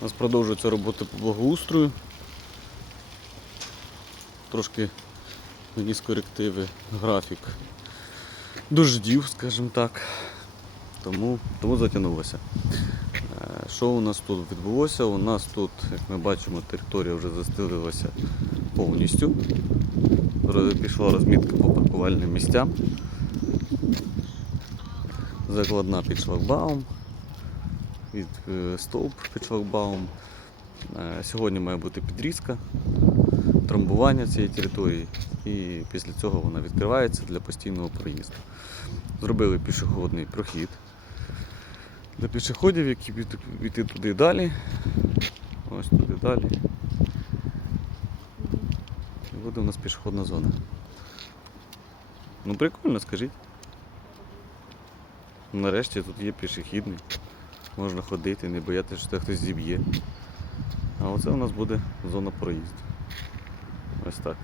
У нас продовжується робота по благоустрою. Трошки вніс корективи, графік дождів, скажімо так. Тому, тому затягнулося. Е, Що у нас тут відбулося? У нас тут, як ми бачимо, територія вже застелилася повністю. Пішла розмітка по паркувальним місцям. Закладна під шлагбаум, від е, стовп під шлагбаум. Е, Сьогодні має бути підрізка, трамбування цієї території, і після цього вона відкривається для постійного проїзду. Зробили пішохідний прохід для пішоходів, які йти туди далі. Ось туди далі. І буде у нас пішохідна зона. Ну прикольно, скажіть. Нарешті тут є пішохідний. Можна ходити, не боятися, що тебе хтось зіб'є. А оце у нас буде зона проїзду. Ось так.